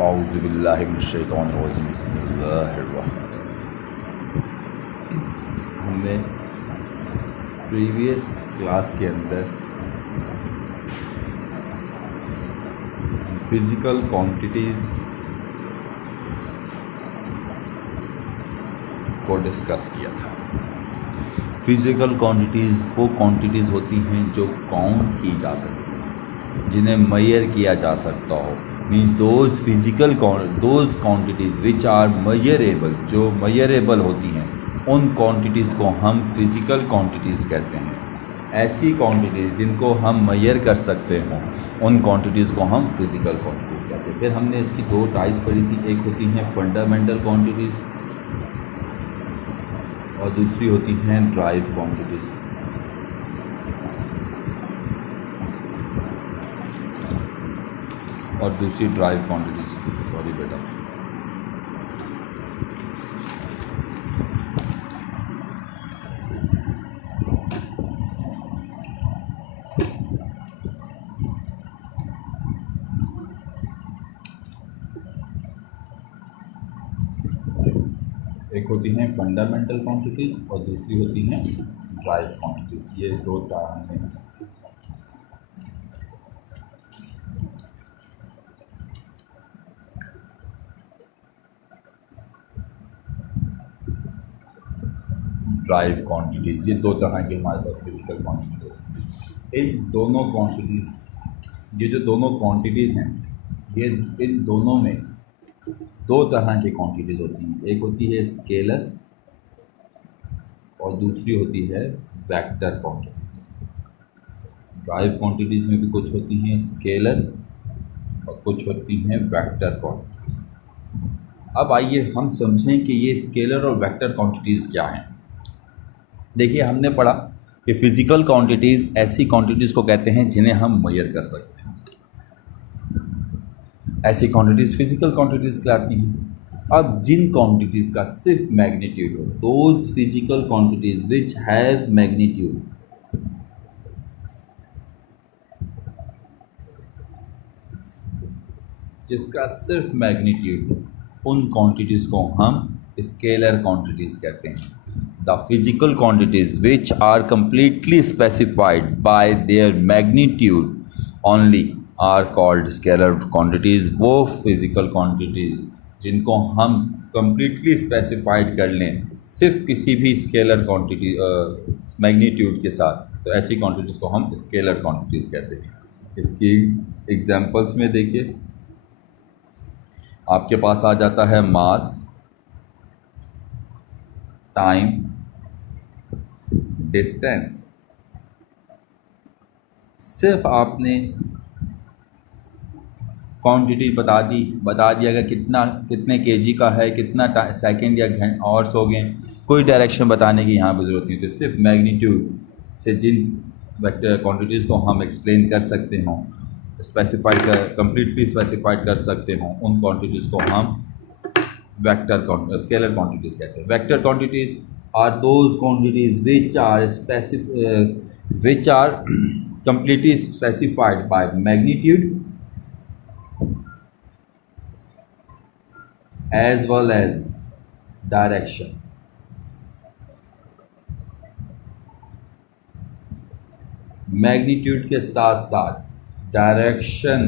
औज़ुबिल्लाहि मिनश्शैतानिर्रजीम बिस्मिल्लाहिर्रहमानिर्रहीम। हमने previous class के अंदर फिज़िकल क्वांटिटीज़ को डिस्कस किया था। फिज़िकल क्वांटिटीज़ वो क्वांटिटीज़ होती हैं जो काउंट की जा सकती हैं, जिन्हें मेजर किया जा सकता हो। Means those quantities which are measurable, जो मेजरेबल होती हैं, उन क्वांटिटीज़ को हम फिज़िकल क्वांटिटीज़ कहते हैं। ऐसी क्वांटिटीज़ जिनको हम मेजर कर सकते हों, उन क्वांटिटीज़ को हम फिज़िकल क्वांटिटीज़ कहते हैं। फिर हमने इसकी दो टाइप्स पढ़ी थी, एक होती हैं फंडामेंटल क्वांटिटीज़ और दूसरी होती हैं ड्राइव क्वांटिटीज़। और दूसरी ड्राइव क्वांटिटीज़। सॉरी बेटा, एक होती हैं फंडामेंटल क्वांटिटीज़ और दूसरी होती हैं ड्राइव क्वांटिटीज़। ये दो टाइप हैं। ड्राइव क्वांटिटीज़, ये दो तरह के हमारे पास फिजिकल क्वांटिटीज़ होती हैं। इन दोनों क्वांटिटीज़, ये जो दोनों क्वांटिटीज़ हैं, ये इन दोनों में दो तरह की क्वांटिटीज़ होती हैं। एक होती है स्केलर और दूसरी होती है वेक्टर क्वांटिटीज़। ड्राइव क्वांटिटीज़ में भी कुछ होती हैं स्केलर और कुछ होती हैं वेक्टर क्वांटिटीज़। अब आइए हम समझें कि ये स्केलर और वेक्टर क्वांटिटीज़ क्या हैं। देखिए, हमने पढ़ा कि फ़िज़िकल क्वांटिटीज़ ऐसी क्वांटिटीज़ को कहते हैं जिन्हें हम मेजर कर सकते हैं। ऐसी क्वांटिटीज़ फ़िज़िकल क्वांटिटीज़ कहलाती हैं। अब जिन क्वांटिटीज़ का सिर्फ मैग्नीट्यूड हो, those physical quantities which have magnitude, जिसका सिर्फ मैग्नीट्यूड हो, उन क्वांटिटीज़ को हम स्केलर क्वांटिटीज़ कहते हैं। The physical quantities which are completely specified by their magnitude only are called scalar quantities। वो फिजिकल क्वांटिटीज़ जिनको हम completely specified कर लें सिर्फ किसी भी स्केलर क्वांटिटी मैग्नीट्यूड के साथ, तो ऐसी क्वांटिटीज़ को हम स्केलर क्वांटिटीज़ कहते हैं। इसकी एग्जांपल्स में देखिए, आपके पास आ जाता है मास, टाइम, डिस्टेंस। सिर्फ आपने क्वांटिटी बता दिया कि कितने केजी का है, कितना सेकंड या आवर्स हो गए, कोई डायरेक्शन बताने की यहाँ पर ज़रूरत नहीं। तो सिर्फ मैग्नीट्यूड से जिन क्वांटिटीज़ को हम एक्सप्लेन कर सकते हों, कम्प्लीटली स्पेसिफाइड कर सकते हों, उन क्वांटिटीज़ को हम स्केलर क्वांटिटीज़ कहते हैं। Vector quantities are those quantities which are completely specified by magnitude as well as direction। Magnitude के साथ साथ डायरेक्शन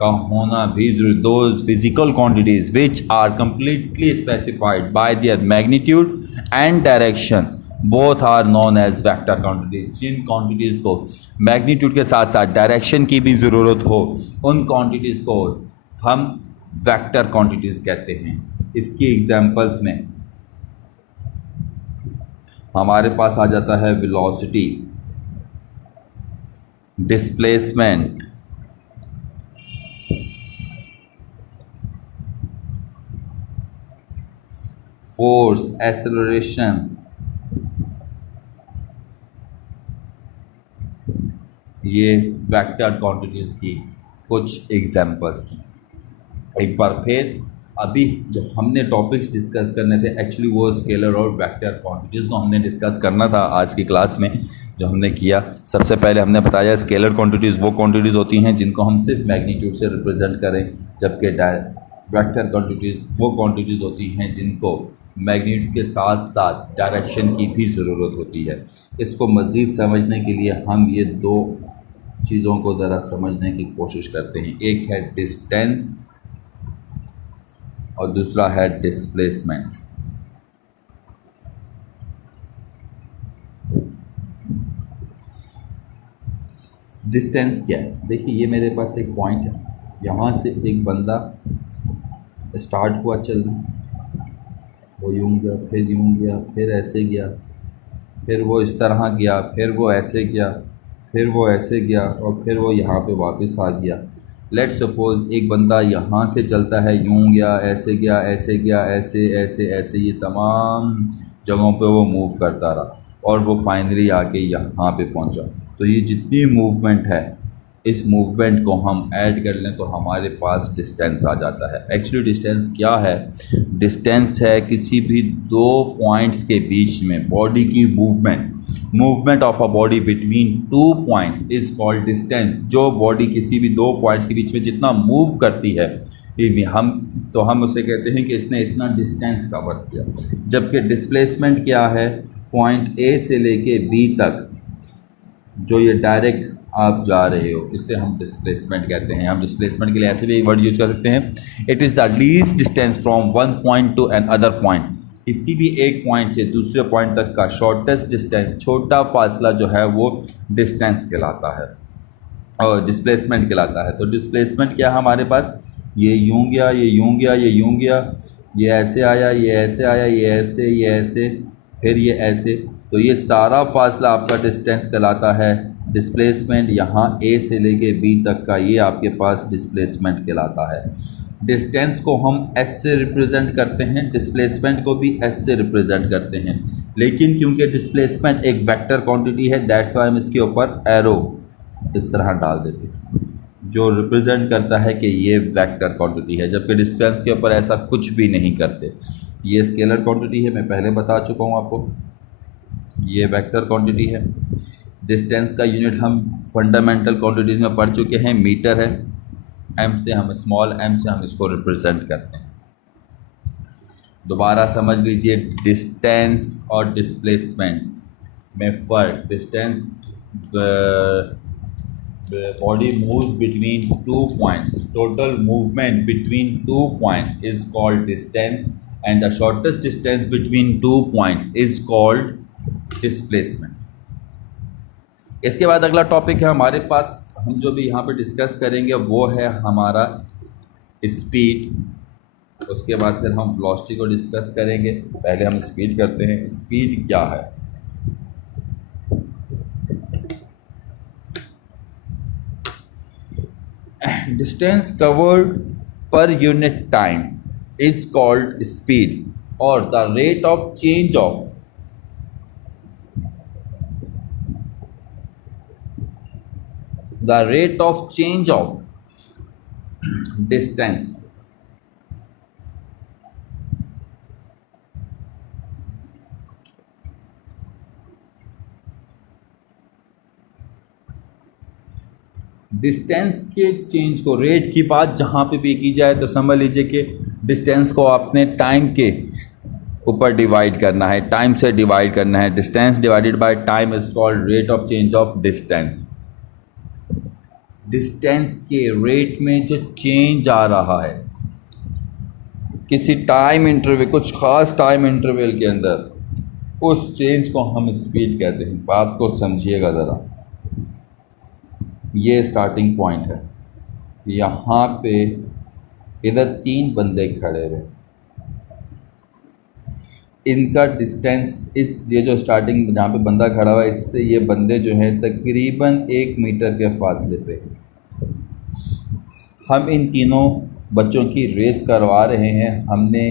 का होना भी जरूरी। Those physical quantities which are completely specified by their magnitude and direction both are known as vector quantities। Jin quantities को magnitude के साथ साथ डायरेक्शन की भी ज़रूरत हो, उन क्वांटिटीज़ को हम वेक्टर क्वांटिटीज़ कहते हैं। इसकी एग्जांपल्स में हमारे पास आ जाता है वेलोसिटी, डिस्प्लेसमेंट, फोर्स, एक्सेलरेशन। ये वेक्टर क्वांटिटीज़ की कुछ एग्जांपल्स थी। एक बार फिर, अभी जो हमने टॉपिक्स डिस्कस करने थे, एक्चुअली वो स्केलर और वेक्टर क्वांटिटीज़ को हमने डिस्कस करना था आज की क्लास में। जो हमने किया, सबसे पहले हमने बताया स्केलर क्वांटिटीज़ वो क्वांटिटीज़ होती हैं जिनको हम सिर्फ मैग्नीट्यूड से रिप्रेजेंट करें, जबकि वेक्टर क्वांटिटीज़ वो क्वांटिटीज़ होती हैं जिनको मैग्नीट्यूड के साथ साथ डायरेक्शन की भी ज़रूरत होती है। इसको मज़ीद समझने के लिए हम ये दो चीज़ों को ज़रा समझने की कोशिश करते हैं। एक है डिस्टेंस और दूसरा है डिस्प्लेसमेंट। डिस्टेंस क्या है? देखिए, ये मेरे पास एक पॉइंट है, यहाँ से एक बंदा स्टार्ट हुआ चलना, वो यूँ गया, फिर यूँ गया, फिर ऐसे गया, फिर वो इस तरह गया, फिर वो ऐसे गया, फिर वो ऐसे गया और फिर वो यहाँ पे वापस आ गया। लेट सपोज़ एक बंदा यहाँ से चलता है, यूँ गया, ऐसे गया, ऐसे गया, ऐसे ऐसे ऐसे, ये तमाम जगहों पे वो मूव करता रहा और वो फाइनली आके यहाँ पे पहुँचा। तो ये जितनी मूवमेंट है, इस मूवमेंट को हम ऐड कर लें तो हमारे पास डिस्टेंस आ जाता है। एक्चुअली डिस्टेंस क्या है? डिस्टेंस है किसी भी दो पॉइंट्स के बीच में बॉडी की movement of a body between two points is called distance. जो बॉडी किसी भी दो पॉइंट्स के बीच में जितना मूव करती है, हम उसे कहते हैं कि इसने इतना डिस्टेंस कवर किया। जबकि डिस्प्लेसमेंट क्या है? पॉइंट ए से लेके बी तक जो ये डायरेक्ट आप जा रहे हो, इसे हम डिस्प्लेसमेंट कहते हैं। हम डिस्प्लेसमेंट के लिए ऐसे भी एक वर्ड यूज कर सकते हैं, it is the least distance from one point to another point. किसी भी एक पॉइंट से दूसरे पॉइंट तक का शॉर्टेस्ट डिस्टेंस, छोटा फासला जो है वो डिस्टेंस कहलाता है और डिस्प्लेसमेंट कहलाता है। तो डिस्प्लेसमेंट क्या है हमारे पास? ये यूँ गया, ये यूँ गया, ये यूँ गया, ये ऐसे आया, ये ऐसे आया, ये ऐसे, ये ऐसे, फिर ये ऐसे, तो ये सारा फासला आपका डिस्टेंस कहलाता है डिस्प्लेसमेंट। यहाँ ए से लेके बी तक का ये आपके पास डिस्प्लेसमेंट कहलाता है। डिस्टेंस को हम एस से रिप्रेजेंट करते हैं, डिस्प्लेसमेंट को भी एस से रिप्रेजेंट करते हैं, लेकिन क्योंकि डिस्प्लेसमेंट एक वेक्टर क्वांटिटी है, दैट्स वाई हम इसके ऊपर एरो इस तरह डाल देते हैं जो रिप्रेजेंट करता है कि ये वेक्टर क्वांटिटी है, जबकि डिस्टेंस के ऊपर ऐसा कुछ भी नहीं करते। ये स्केलर क्वांटिटी है, मैं पहले बता चुका हूँ आपको, ये वेक्टर क्वांटिटी है। डिस्टेंस का यूनिट हम फंडामेंटल क्वांटिटीज़ में पढ़ चुके हैं, मीटर है। एम से हम स्मॉल एम से हम इसको रिप्रेजेंट करते हैं। दोबारा समझ लीजिए, डिस्टेंस और डिस्प्लेसमेंट में फ़र्क। Distance, body moves between two points, total movement between two points is called distance, and the shortest distance between two points is called displacement. इसके बाद अगला टॉपिक है हमारे पास, हम जो भी यहाँ पे डिस्कस करेंगे वो है हमारा स्पीड। उसके बाद फिर हम वेलोसिटी को डिस्कस करेंगे। पहले हम स्पीड करते हैं। स्पीड क्या है? Distance covered per unit time is called speed, or the rate of change of distance. Distance के चेंज को, रेट की बात जहाँ पे भी की जाए तो समझ लीजिए कि डिस्टेंस को आपने टाइम के ऊपर डिवाइड करना है, टाइम से डिवाइड करना है। Distance divided by time is called rate of change of distance. Distance के रेट में जो चेंज आ रहा है किसी टाइम इंटरवल, कुछ ख़ास टाइम इंटरवल के अंदर, उस चेंज को हम स्पीड कहते हैं। बात को समझिएगा ज़रा। ये स्टार्टिंग पॉइंट है, यहाँ पे इधर तीन बंदे खड़े हुए, इनका डिस्टेंस, ये जो स्टार्टिंग जहाँ पे बंदा खड़ा हुआ है, इससे ये बंदे जो हैं तकरीबन 1 मीटर के फासले पे। हम इन तीनों बच्चों की रेस करवा रहे हैं। हमने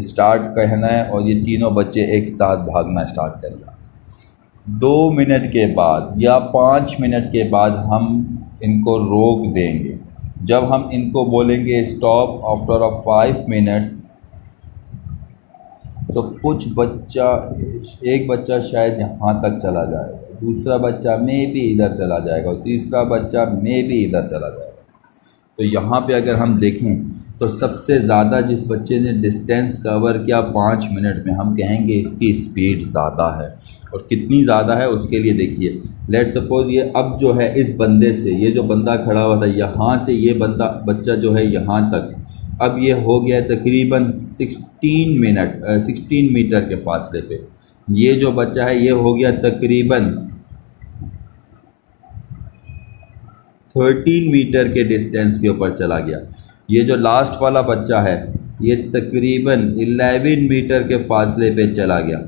स्टार्ट कहना है और ये तीनों बच्चे एक साथ भागना स्टार्ट करेंगे। 2 मिनट के बाद या 5 मिनट के बाद हम इनको रोक देंगे। जब हम इनको बोलेंगे स्टॉप आफ्टर 5 मिनट्स, तो कुछ बच्चा, एक बच्चा शायद यहाँ तक चला जाएगा, दूसरा बच्चा मे भी इधर चला जाएगा और तीसरा बच्चा मे भी इधर चला जाएगा। तो यहाँ पे अगर हम देखें तो सबसे ज़्यादा जिस बच्चे ने डिस्टेंस कवर किया 5 मिनट में, हम कहेंगे इसकी स्पीड ज़्यादा है। और कितनी ज़्यादा है उसके लिए देखिए, लेट सपोज ये अब जो है इस बंदे से, ये जो बंदा खड़ा हुआ था यहाँ से, ये बच्चा जो है यहाँ तक, अब ये हो गया तकरीबन 16 मीटर के फासले पे। ये जो बच्चा है ये हो गया तकरीबन 13 मीटर के डिस्टेंस के ऊपर चला गया। ये जो लास्ट वाला बच्चा है ये तकरीबन 11 मीटर के फासले पे चला गया।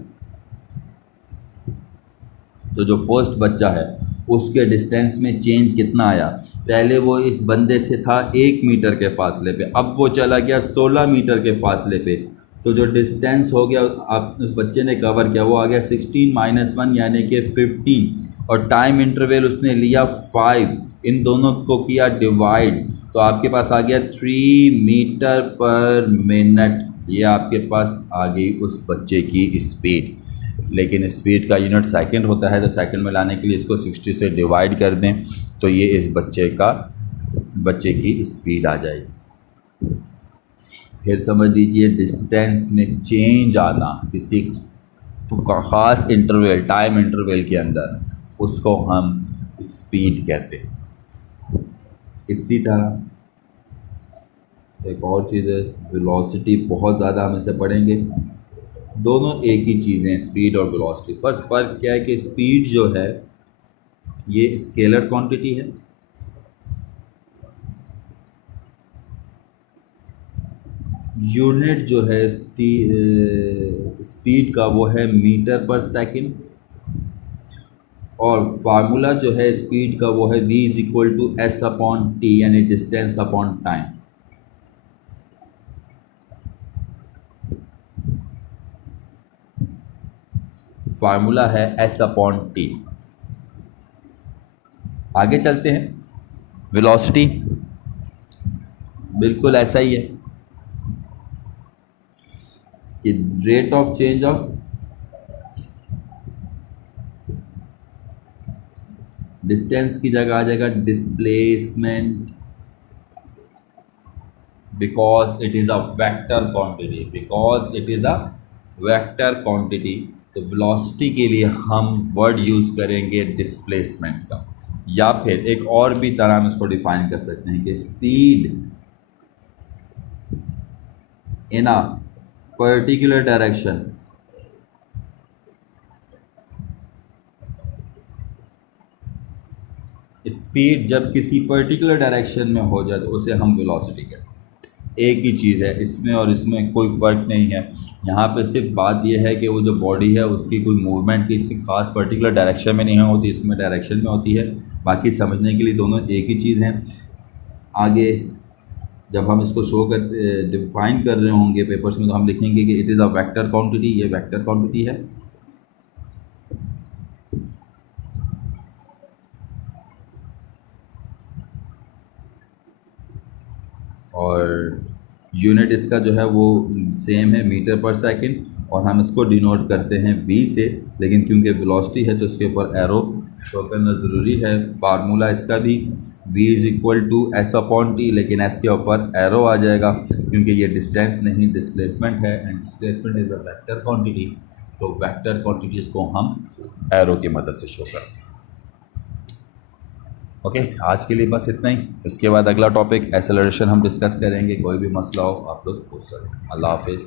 तो जो फर्स्ट बच्चा है उसके डिस्टेंस में चेंज कितना आया, पहले वो इस बंदे से था 1 मीटर के फासले पे, अब वो चला गया 16 मीटर के फासले पे। तो जो डिस्टेंस हो गया आप उस बच्चे ने कवर किया वो आ गया 16 - 1 यानी कि 15, और टाइम इंटरवल उसने लिया 5, इन दोनों को किया डिवाइड, तो आपके पास आ गया 3 मीटर पर मिनट। ये आपके पास आ गई उस बच्चे की स्पीड। लेकिन स्पीड का यूनिट सेकंड होता है, तो सेकंड में लाने के लिए इसको 60 से डिवाइड कर दें तो ये इस बच्चे की स्पीड आ जाएगी। फिर समझ लीजिए डिस्टेंस में चेंज आना किसी ख़ास इंटरवल, टाइम इंटरवल के अंदर, उसको हम स्पीड कहते हैं। इसी तरह एक और चीज़ है वेलोसिटी, बहुत ज़्यादा हम इसे पढ़ेंगे। दोनों एक ही चीज़ें हैं, स्पीड और वेलोसिटी। बस फ़र्क क्या है कि स्पीड जो है ये स्केलर क्वांटिटी है, यूनिट जो है स्पीड का वो है मीटर पर सेकंड, और फार्मूला जो है स्पीड का वो है v=s/t यानी डिस्टेंस अपॉन टाइम। फार्मूला है s/t। आगे चलते हैं, वेलोसिटी बिल्कुल ऐसा ही है कि rate of change of distance की जगह आ जाएगा displacement, because it is a vector quantity, तो वेलोसिटी के लिए हम वर्ड यूज़ करेंगे डिस्प्लेसमेंट का। या फिर एक और भी तरह हम इसको डिफाइन कर सकते हैं कि speed in a particular direction speed जब किसी पर्टिकुलर डायरेक्शन में हो जाए तो उसे हम वेलोसिटी कहते हैं। एक ही चीज़ है, इसमें और इसमें कोई फ़र्क नहीं है। यहाँ पे सिर्फ बात यह है कि वो जो बॉडी है उसकी कोई मूवमेंट किसी ख़ास पर्टिकुलर डायरेक्शन में नहीं होती, इसमें डायरेक्शन में होती है। बाकी समझने के लिए दोनों एक ही चीज़ हैं। आगे जब हम इसको शो करते डिफाइन कर रहे होंगे पेपर्स में तो हम लिखेंगे कि it is a vector quantity, ये वेक्टर क्वांटिटी है। और यूनिट इसका जो है वो सेम है मीटर पर सेकंड, और हम इसको डिनोट करते हैं v से, लेकिन क्योंकि वेलोसिटी है तो इसके ऊपर एरो शो करना ज़रूरी है। फार्मूला इसका भी v=s/t, लेकिन s के ऊपर एरो आ जाएगा क्योंकि ये डिस्टेंस नहीं डिस्प्लेसमेंट है, and displacement is a vector quantity, तो वेक्टर क्वांटिटीज़ को हम एरो की मदद से शो करते हैं। ओके, आज के लिए बस इतना ही। इसके बाद अगला टॉपिक एक्सेलरेशन हम डिस्कस करेंगे। कोई भी मसला हो आप लोग पूछ सकते हैं। अल्लाह हाफिज़।